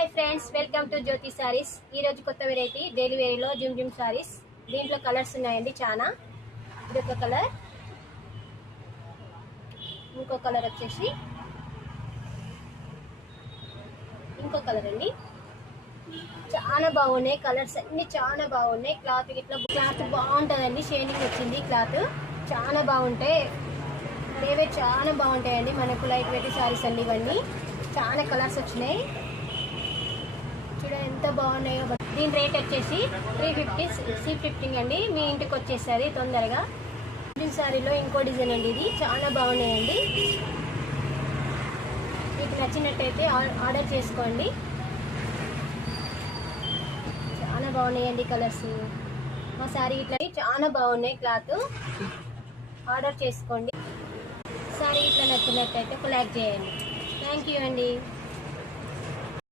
Hi friends, welcome to జ్యోతి సారీస్. ఈరోజు కొత్త variety daily వేరీలో జుమ్ సారీస్. దీంట్లో కలర్స్ ఉన్నాయండి చాలా. ఇదొక కలర్, ఇంకో కలర్ వచ్చేసి ఇంకో కలర్ అండి. చాలా బాగున్నాయి కలర్స్ అన్ని, చాలా బాగున్నాయి. క్లాత్ బాగుంటుందండి. షైనింగ్ వచ్చింది క్లాత్, చాలా బాగుంటాయి. ఇవే చాలా బాగుంటాయండి. మనకు లైట్ వెయిట్ సారీస్ అండి ఇవన్నీ. చాలా కలర్స్ వచ్చినాయి, చూడండి ఎంత బాగున్నాయో. దీని రేట్ వచ్చేసి 350 షిప్పింగ్ అండి. మీ ఇంటికి వచ్చేసరి తొందరగా. సారీలో ఇంకో డిజైన్ అండి. ఇది చాలా బాగున్నాయండి. మీకు నచ్చినట్టయితే ఆర్డర్ చేసుకోండి. చాలా బాగున్నాయండి కలర్స్. మా శారీ ఇట్లా చాలా బాగున్నాయి. క్లాత్ ఆర్డర్ చేసుకోండి. శారీ ఇట్లా నచ్చినట్టయితే ఒక లైక్ చేయండి. థ్యాంక్ యూ అండి.